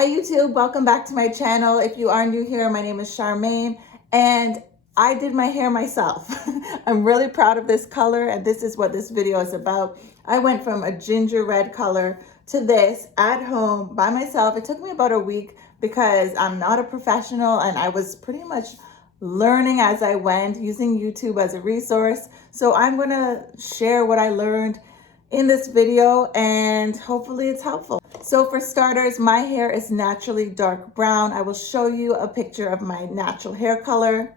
Hi YouTube, welcome back to my channel. If you are new here, my name is Charmaine and I did my hair myself. I'm really proud of this color and this is what this video is about. I went from a ginger red color to this at home by myself. It took me about a week because I'm not a professional and I was pretty much learning as I went, using YouTube as a resource. So I'm gonna share what I learned in this video and hopefully it's helpful. So for starters, my hair is naturally dark brown. I will show you a picture of my natural hair color.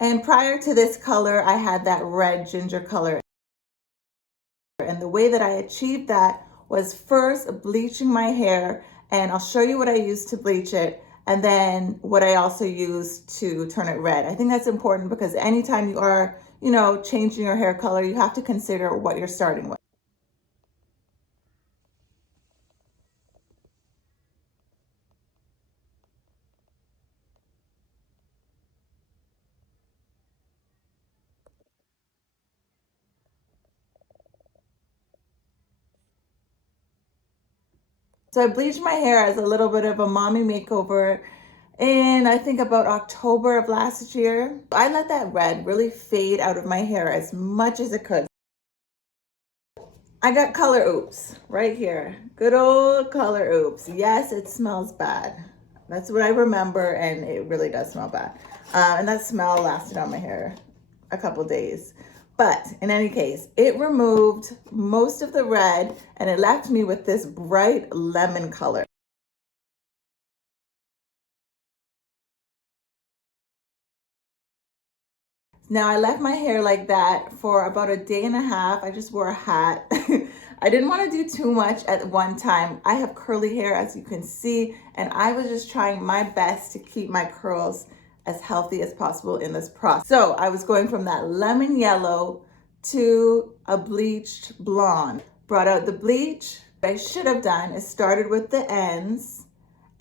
And prior to this color, I had that red ginger color. And the way that I achieved that was first bleaching my hair, and I'll show you what I used to bleach it and then what I also used to turn it red. I think that's important because anytime you are, changing your hair color, you have to consider what you're starting with. So I bleached my hair as a little bit of a mommy makeover in, I think, about October of last year. I let that red really fade out of my hair as much as it could. I got color oops right here. Good old color oops. Yes, it smells bad. That's what I remember, and it really does smell bad. And that smell lasted on my hair a couple days. But in any case, it removed most of the red and it left me with this bright lemon color. Now I left my hair like that for about a day and a half. I just wore a hat. I didn't want to do too much at one time. I have curly hair, as you can see, and I was just trying my best to keep my curls as healthy as possible in this process. So I was going from that lemon yellow to a bleached blonde. Brought out the bleach. What I should have done is started with the ends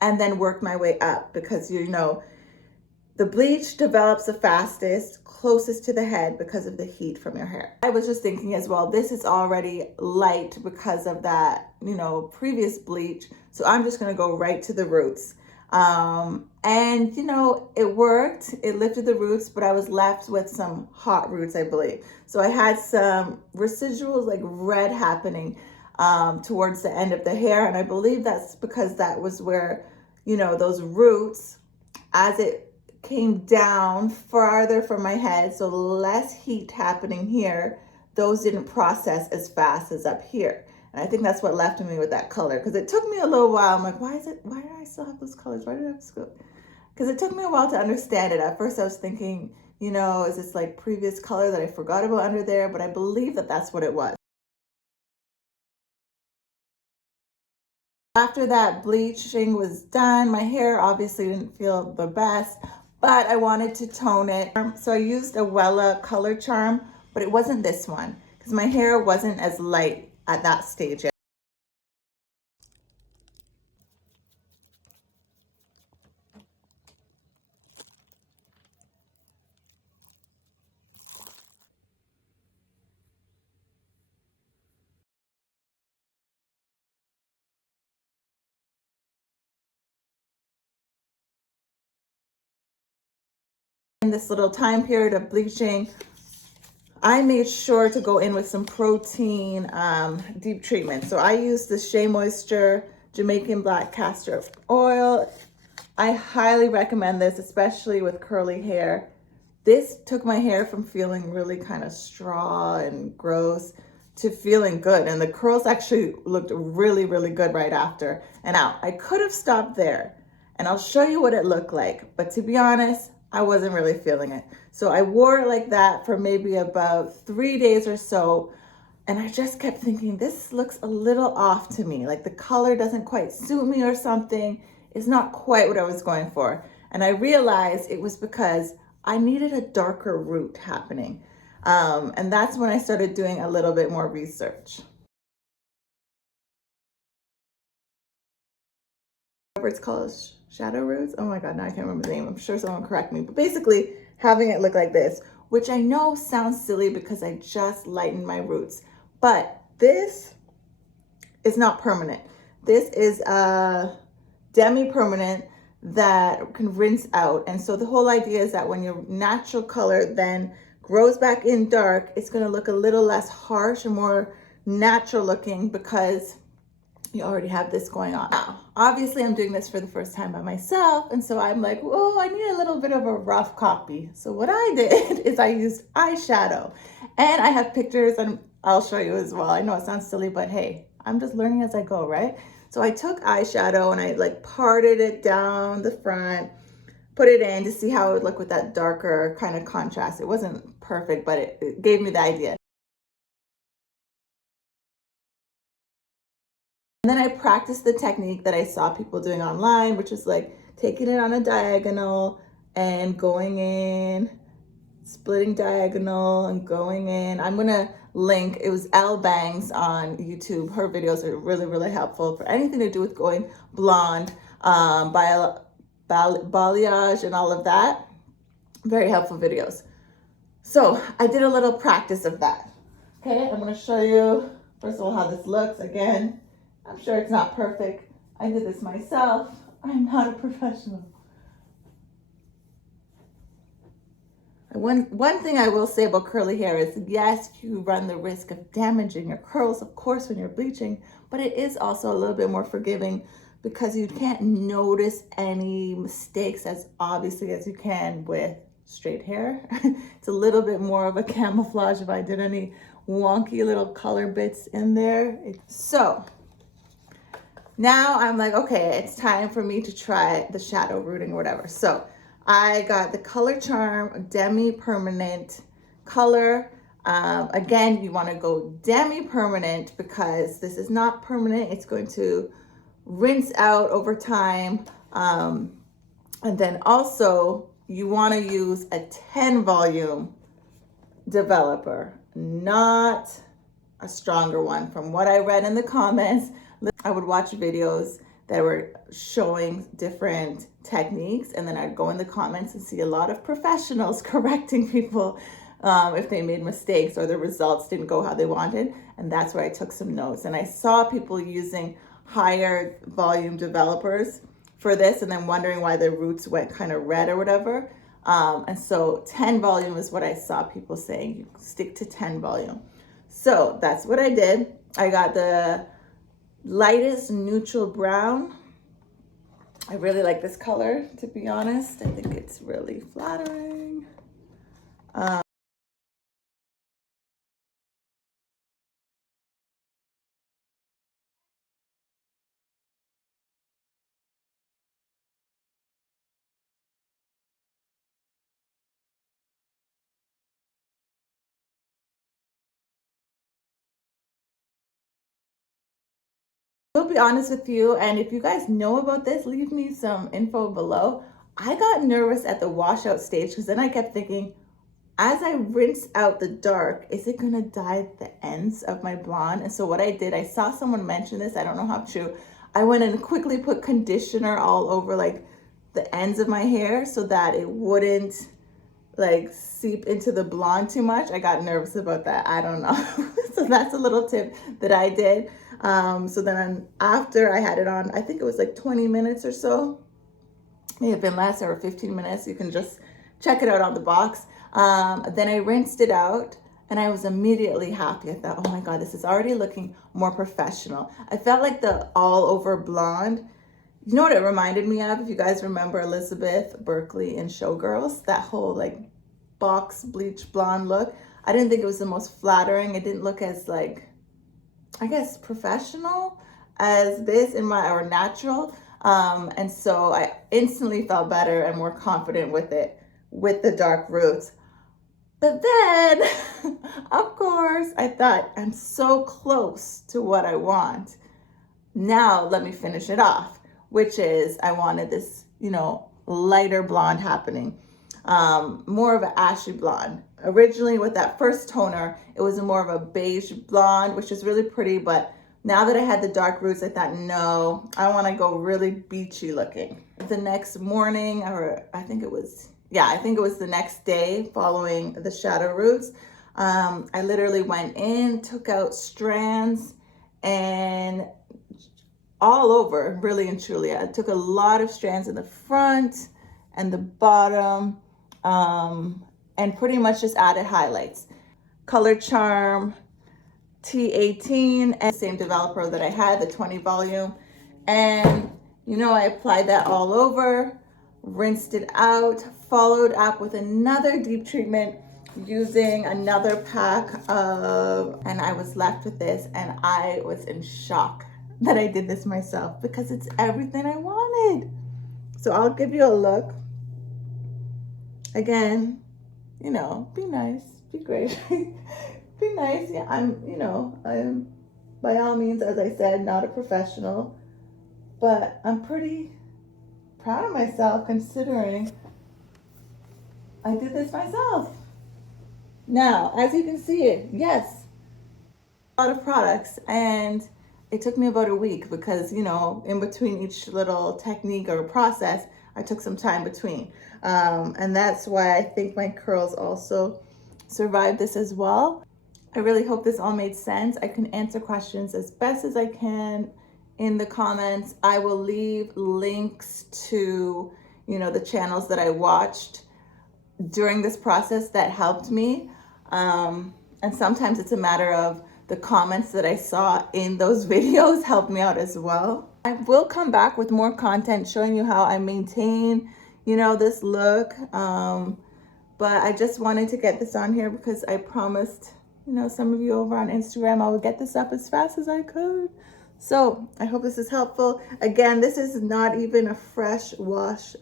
and then worked my way up because the bleach develops the fastest, closest to the head because of the heat from your hair. I was just thinking as well, this is already light because of that, previous bleach. So I'm just gonna go right to the roots. And it worked. It lifted the roots, but I was left with some hot roots, I believe. So I had some residuals like red happening towards the end of the hair. And I believe that's because that was where, those roots, as it came down farther from my head, so less heat happening here, those didn't process as fast as up here. And I think that's what left me with that color, because it took me a little while. I'm like, why do I still have those colors? Why did I have to go? Because it took me a while to understand it. At first I was thinking, is this like previous color that I forgot about under there? But I believe that that's what it was. After that bleaching was done, my hair obviously didn't feel the best, but I wanted to tone it. So I used a Wella Colorcharm, but it wasn't this one because my hair wasn't as light at that stage yet. In this little time period of bleaching, I made sure to go in with some protein deep treatment. So I used the Shea Moisture Jamaican Black Castor Oil. I highly recommend this, especially with curly hair. This took my hair from feeling really kind of straw and gross to feeling good. And the curls actually looked really, really good right after. And now I could have stopped there and I'll show you what it looked like. But to be honest, I wasn't really feeling it. So I wore it like that for maybe about 3 days or so. And I just kept thinking, this looks a little off to me. Like the color doesn't quite suit me or something. It's not quite what I was going for. And I realized it was because I needed a darker root happening. And that's when I started doing a little bit more research. Whatever it's called, shadow roots. Oh my God, now I can't remember the name. I'm sure someone will correct me. But basically having it look like this, which I know sounds silly because I just lightened my roots. But this is not permanent. This is a demi-permanent that can rinse out. And so the whole idea is that when your natural color then grows back in dark, it's going to look a little less harsh and more natural looking because you already have this going on. Now, obviously I'm doing this for the first time by myself. And so I'm like, oh, I need a little bit of a rough copy. So what I did is I used eyeshadow, and I have pictures and I'll show you as well. I know it sounds silly, but hey, I'm just learning as I go, right? So I took eyeshadow and I like parted it down the front, put it in to see how it would look with that darker kind of contrast. It wasn't perfect, but it gave me the idea. And then I practiced the technique that I saw people doing online, which is like taking it on a diagonal and going in, splitting diagonal and going in. I'm gonna link, it was Elle Bangs on YouTube. Her videos are really, really helpful for anything to do with going blonde, balayage and all of that. Very helpful videos. So I did a little practice of that. Okay, I'm gonna show you, first of all, how this looks. Again, I'm sure it's not perfect. I did this myself. I'm not a professional. One thing I will say about curly hair is, yes, you run the risk of damaging your curls, of course, when you're bleaching, but it is also a little bit more forgiving because you can't notice any mistakes as obviously as you can with straight hair. It's a little bit more of a camouflage if I did any wonky little color bits in there. So now I'm like, okay, it's time for me to try the shadow rooting or whatever. So I got the Colorcharm demi-permanent color. Again, you want to go demi-permanent because this is not permanent. It's going to rinse out over time. And then also you want to use a 10 volume developer, not a stronger one. From what I read in the comments, I would watch videos that were showing different techniques, and then I'd go in the comments and see a lot of professionals correcting people if they made mistakes or the results didn't go how they wanted. And that's where I took some notes. And I saw people using higher volume developers for this and then wondering why their roots went kind of red or whatever. And so 10 volume is what I saw people saying. You stick to 10 volume. So that's what I did. I got the lightest neutral brown. I really like this color, to be honest. I think it's really flattering. I'll be honest with you, and if you guys know about this, leave me some info below. I got nervous at the washout stage because then I kept thinking, as I rinse out the dark, is it gonna dye the ends of my blonde? And so what I did, I saw someone mention this, I don't know how true. I went and quickly put conditioner all over like the ends of my hair so that it wouldn't like seep into the blonde too much. I got nervous about that. I don't know. So that's a little tip that I did. So then after I had it on, I think it was like 20 minutes or so. May have been less, or 15 minutes. You can just check it out on the box. Then I rinsed it out and I was immediately happy. I thought, oh my God, this is already looking more professional. I felt like the all over blonde. You know what it reminded me of? If you guys remember Elizabeth Berkley in Showgirls, that whole like box bleach blonde look. I didn't think it was the most flattering. It didn't look as like, I guess, professional as this in my, or natural. And so I instantly felt better and more confident with it, with the dark roots. But then, of course, I thought I'm so close to what I want. Now let me finish it off, which is I wanted this, you know, lighter blonde happening, more of an ashy blonde. Originally with that first toner, it was more of a beige blonde, which is really pretty, but now that I had the dark roots, I thought, no, I want to go really beachy looking. The next morning, or I think it was the next day following the shadow roots, I literally went in, took out strands, and all over, really and truly. I took a lot of strands in the front and the bottom, and pretty much just added highlights. Colorcharm T18, and same developer that I had, the 20 volume. And you know, I applied that all over, rinsed it out, followed up with another deep treatment using another pack of, and I was left with this, and I was in shock that I did this myself because it's everything I wanted. So I'll give you a look. Again, you know, be nice, be great. Be nice. Yeah, I'm by all means, as I said, not a professional, but I'm pretty proud of myself considering I did this myself. Now, as you can see it, yes, a lot of products, and it took me about a week because, you know, in between each little technique or process, I took some time between. And that's why I think my curls also survived this as well. I really hope this all made sense. I can answer questions as best as I can in the comments. I will leave links to, you know, the channels that I watched during this process that helped me. And sometimes it's a matter of the comments that I saw in those videos helped me out as well. I will come back with more content showing you how I maintain, you know, this look. But I just wanted to get this on here because I promised, you know, some of you over on Instagram, I would get this up as fast as I could. So I hope this is helpful. Again, this is not even a fresh wash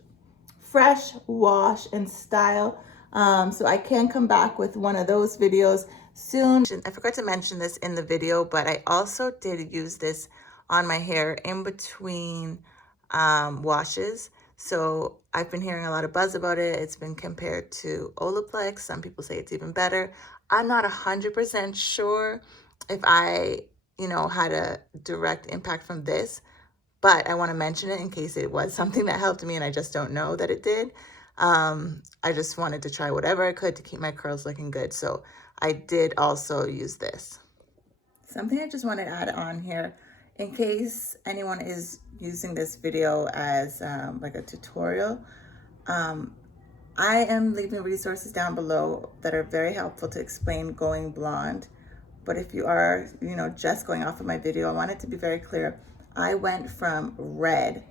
and style. So I can come back with one of those videos soon. I forgot to mention this in the video, but I also did use this on my hair in between washes. So I've been hearing a lot of buzz about it. It's been compared to Olaplex. Some people say it's even better. I'm not 100% sure if I, you know, had a direct impact from this, but I want to mention it in case it was something that helped me and I just don't know that it did. I just wanted to try whatever I could to keep my curls looking good. So I did also use this. Something I just want to add on here, in case anyone is using this video as like a tutorial, I am leaving resources down below that are very helpful to explain going blonde. But if you are, you know, just going off of my video, I want it to be very clear. I went from red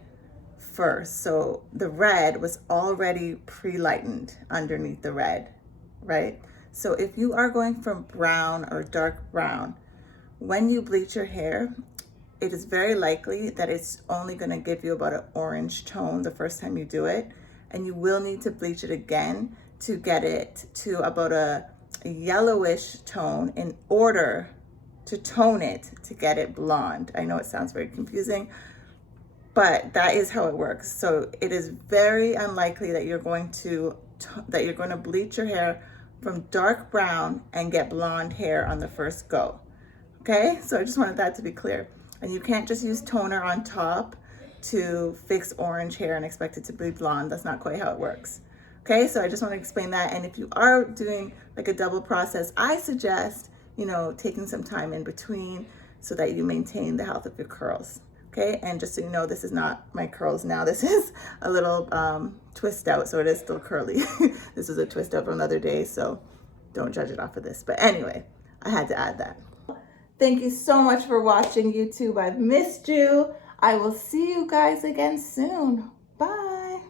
first. So the red was already pre-lightened underneath the red, right? So if you are going from brown or dark brown, when you bleach your hair, it is very likely that it's only going to give you about an orange tone the first time you do it. And you will need to bleach it again to get it to about a yellowish tone in order to tone it to get it blonde. I know it sounds very confusing, but that is how it works. So it is very unlikely that you're going to bleach your hair from dark brown and get blonde hair on the first go. Okay, so I just wanted that to be clear. And you can't just use toner on top to fix orange hair and expect it to be blonde. That's not quite how it works. Okay, so I just want to explain that. And if you are doing like a double process, I suggest, you know, taking some time in between so that you maintain the health of your curls. Okay, and just so you know, this is not my curls now. This is a little twist out, so it is still curly. This is a twist out from another day, so don't judge it off of this. But anyway, I had to add that. Thank you so much for watching, YouTube. I've missed you. I will see you guys again soon.